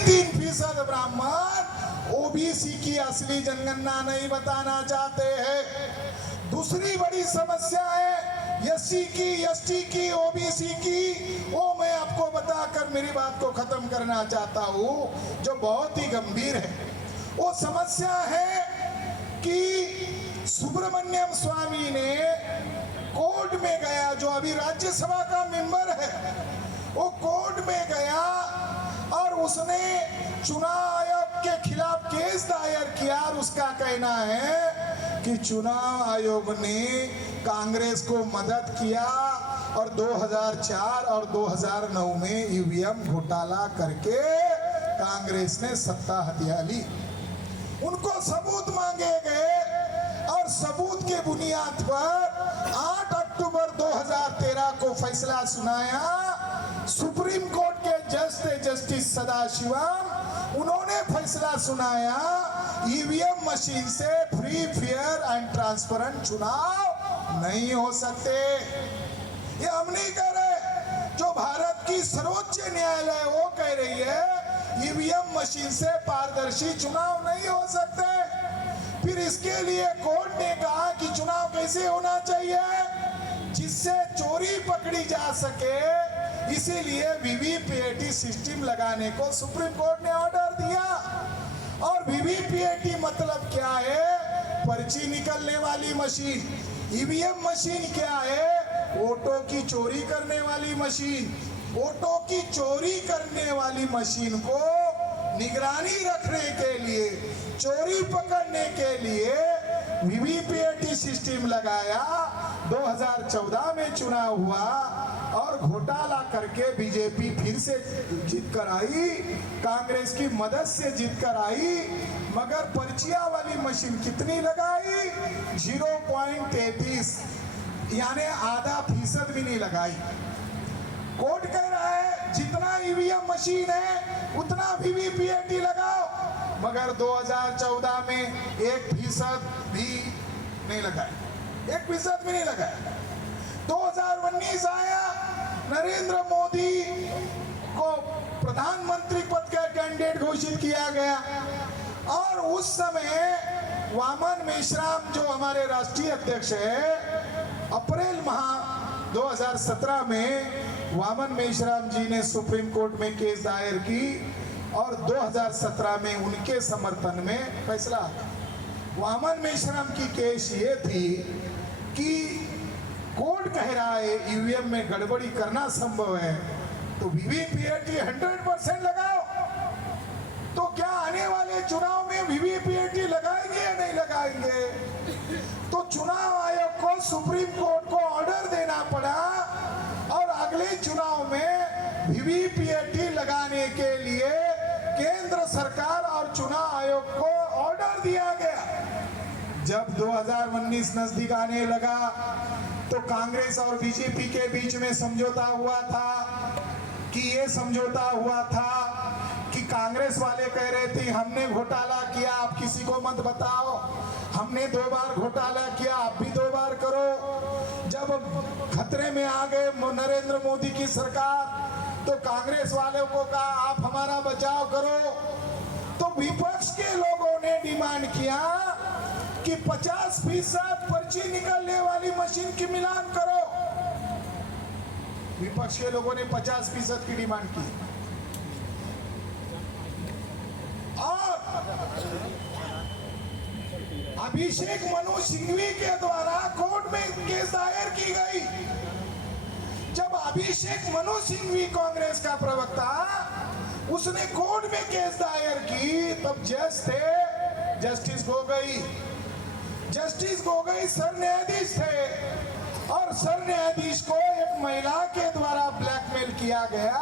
3% ब्राह्मण ओबीसी की असली जनगणना नहीं बताना चाहते हैं। दूसरी बड़ी समस्या है एससी की, एसटी की, ओबीसी की। वो मैं आपको बताकर मेरी बात को खत्म करना चाहता हूँ, जो बहुत ही गंभीर है। वो समस्या है कि सुब्रमण्यम स्वामी ने कोर्ट में गया, जो अभी राज्यसभा का मेंबर है, वो कोर्ट में गया और उसने चुनाव आयोग के खिलाफ केस दायर किया। और उसका कहना है कि चुनाव आयोग ने कांग्रेस को मदद किया और 2004 और 2009 में ईवीएम घोटाला करके कांग्रेस ने सत्ता हथिया ली। उनको सबूत मांगे गए और सबूत के बुनियाद पर 8 अक्टूबर 2013 को फैसला सुनाया। सुप्रीम कोर्ट के जज थे जस्टिस सदाशिवम। उन्होंने फैसला सुनाया ईवीएम मशीन से फ्री, फेयर एंड ट्रांसपेरेंट चुनाव नहीं हो सकते। ये हम नहीं कह रहे, जो भारत की सर्वोच्च न्यायालय वो कह रही है ईवीएम मशीन से पारदर्शी चुनाव नहीं हो सकते। फिर इसके लिए कोर्ट ने कहा कि चुनाव कैसे होना चाहिए जिससे चोरी पकड़ी जा सके, इसीलिए वीवीपीएटी सिस्टम लगाने को सुप्रीम कोर्ट ने ऑर्डर दिया। और वीवीपीएटी मतलब क्या है? पर्ची निकलने वाली मशीन। ईवीएम मशीन क्या है? वोटों की चोरी करने वाली मशीन। वोटों की चोरी करने वाली मशीन को निगरानी रखने के लिए, चोरी पकड़ने के लिए वीवीपीएटी सिस्टम लगाया। 2014 में चुनाव हुआ और घोटाला करके बीजेपी फिर से जीत कर आई, कांग्रेस की मदद से जीत कर आई। मगर पर्चिया वाली मशीन कितनी लगाई? 0.33, यानी आधा फीसद भी नहीं लगाई। कोर्ट कह रहा है जितना ईवीएम मशीन है उतना वीवीपीएटी लगाओ, मगर 2014 में 1% भी नहीं लगाया, 1% भी नहीं लगाया। 2019 आया, नरेंद्र मोदी को प्रधानमंत्री पद का कैंडिडेट घोषित किया गया और उस समय वामन मेश्राम जो हमारे राष्ट्रीय अध्यक्ष है, अप्रैल माह 2017 में वामन मेश्राम जी ने सुप्रीम कोर्ट में केस दायर की और 2017 में उनके समर्थन में फैसला। वामन मेश्राम की केस ये थी कि कोर्ट कह रहा है ईवीएम में गड़बड़ी करना संभव है, तो वीवीपीएटी 100% लगाओ। तो क्या आने वाले चुनाव में वीवीपीएटी लगाएंगे या नहीं लगाएंगे? तो चुनाव आयोग को सुप्रीम कोर्ट को ऑर्डर देना पड़ा और अगले चुनाव में वीवीपीएटी लगाने के लिए केंद्र सरकार और चुनाव आयोग को ऑर्डर दिया गया। जब 2019 नजदीक आने लगा तो कांग्रेस और बीजेपी के बीच में समझौता हुआ था कि ये समझौता हुआ था कि कांग्रेस वाले कह रहे थे हमने घोटाला किया, आप किसी को मत बताओ, हमने 2 बार घोटाला किया, आप भी 2 बार करो। जब खतरे में आ गए नरेंद्र मोदी की सरकार तो कांग्रेस वालों को कहा आप हमारा बचाव करो। तो विपक्ष के लोगों ने डिमांड किया कि 50% पर्ची निकलने वाली मशीन की मिलान करो। विपक्ष के लोगों ने 50% की डिमांड की और अभिषेक मनु सिंघवी के द्वारा कोर्ट में केस दायर की गई। जब अभिषेक मनु सिंघवी कांग्रेस का प्रवक्ता, उसने कोर्ट में केस दायर की, तब जज थे justice Gogoi. Justice Gogoi sir न्यायाधीश थे और सर न्यायाधीश को एक महिला के द्वारा ब्लैकमेल किया गया,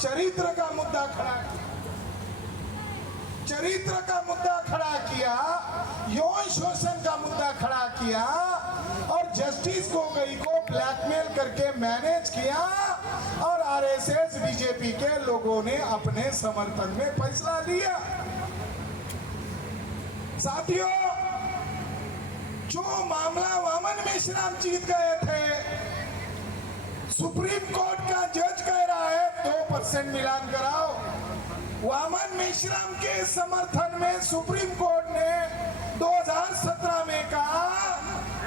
चरित्र का मुद्दा खड़ा किया, चरित्र का मुद्दा खड़ा किया, यौन शोषण का मुद्दा खड़ा किया और जस्टिस गोगोई को ब्लैकमेल करके मैनेज किया और आरएसएस बीजेपी के लोगों ने अपने समर्थन में फैसला लिया। साथियों, जो मामला वामन मेश्राम जीत गए थे, सुप्रीम कोर्ट का जज कह रहा है 2% मिलान कराओ। वामन मेश्राम के समर्थन में सुप्रीम कोर्ट ने 2017 में कहा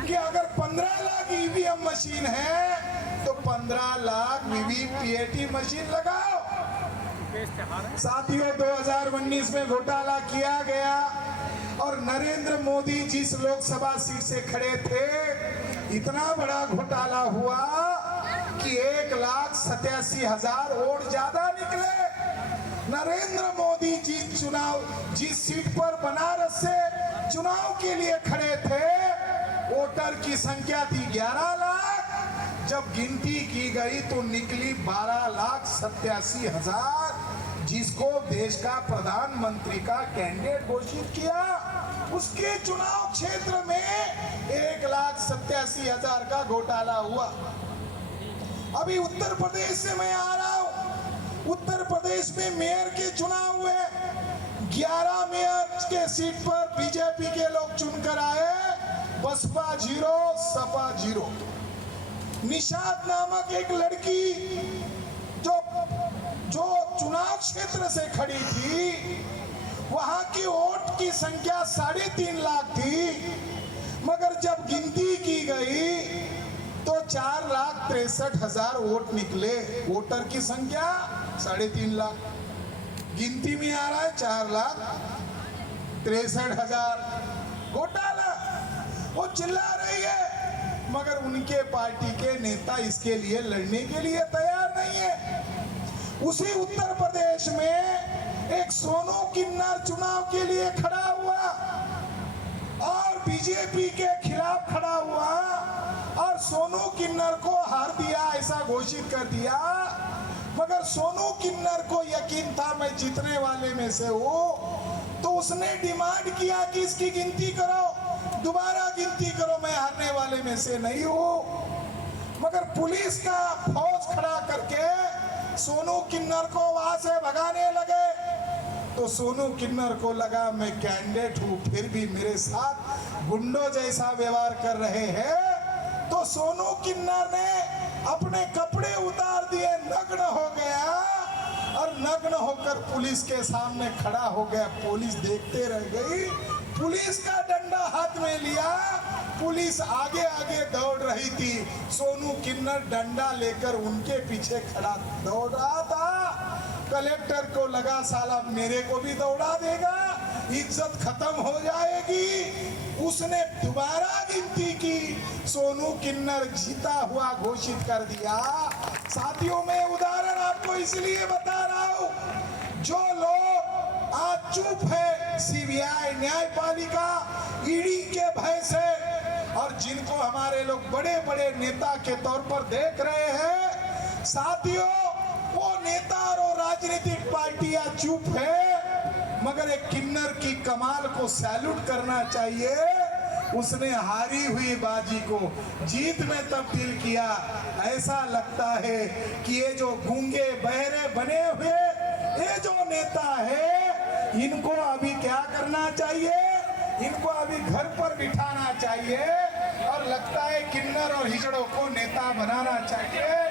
कि अगर 15 लाख ईवीएम मशीन है तो 15 लाख वीवीपीएटी मशीन लगाओ। साथियों, 2019 में घोटाला किया गया और नरेंद्र मोदी जिस लोकसभा सीट से खड़े थे, इतना बड़ा घोटाला हुआ कि 1,87,000 वोट ज्यादा निकले। नरेंद्र मोदी जी जिस सीट पर बनारस से चुनाव के लिए खड़े थे, वोटर की संख्या थी 11 लाख। जब गिनती की गई तो निकली 12,87,000, जिसको देश का प्रधानमंत्री का कैंडिडेट घोषित किया। उसके चुनाव क्षेत्र में 1,87,000 का घोटाला हुआ। अभी उत्तर प्रदेश से मैं आ रहा हूं। उत्तर प्रदेश में मेयर के चुनाव हुए। 11 मेयर के सीट पर बीजेपी के लोग चुनकर आए। बसपा 0, सपा 0। निशाद नामक एक लड़की जो चुनाव क्षेत्र से खड़ी थी, वहां की वोट की संख्या 3.5 लाख थी, मगर जब गिनती की गई तो 4,63,000 वोट निकले। वोटर की संख्या 3.5 लाख, गिनती में आ रहा है 4,63,000। घोटाला। वो चिल्ला रही है, मगर उनके पार्टी के नेता इसके लिए लड़ने के लिए तैयार नहीं है। उसी उत्तर प्रदेश में एक सोनू किन्नर चुनाव के लिए खड़ा हुआ और बीजेपी के खिलाफ खड़ा हुआ और सोनू किन्नर को हार दिया, ऐसा घोषित कर दिया। मगर सोनू किन्नर को यकीन था मैं जीतने वाले में से हूं, तो उसने डिमांड किया कि इसकी गिनती करो, दोबारा गिनती करो, मैं हारने वाले में से नहीं हूं। मगर पुलिस का फौज खड़ा करके सोनू किन्नर को वहां से भगाने लगे। तो सोनू किन्नर को लगा मैं कैंडिडेट हूं, फिर भी मेरे साथ गुंडों जैसा व्यवहार कर रहे हैं। तो सोनू किन्नर ने अपने कपड़े उतार दिए, नग्न हो गया और नग्न होकर पुलिस के सामने खड़ा हो गया। पुलिस देखते रह गई। पुलिस का डंडा हाथ में लिया, पुलिस आगे आगे दौड़ रही थी। सोनू किन्नर डंडा लेकर उनके पीछे खड़ा दौड़ रहा था। कलेक्टर को लगा साला मेरे को भी दौड़ा देगा, इज्जत खत्म हो जाएगी। उसने दोबारा गिनती की, सोनू किन्नर जीता हुआ घोषित कर दिया। साथियों, मैं उदाहरण आपको इसलिए बता रहा हूं, जो लोग आज चुप है सीबीआई, न्यायपालिका, ईडी के भय से, और जिनको हमारे लोग बड़े बड़े नेता के तौर पर देख रहे हैं, साथियों वो नेता और राजनीतिक पार्टियां चुप है। मगर एक किन्नर की कमाल को सैल्यूट करना चाहिए। उसने हारी हुई बाजी को जीत में तब्दील किया। ऐसा लगता है कि ये जो गूंगे बहरे बने हुए ये जो नेता है, इनको अभी क्या करना चाहिए? इनको अभी घर पर बिठाना चाहिए और लगता है किन्नर और हिजड़ों को नेता बनाना चाहिए।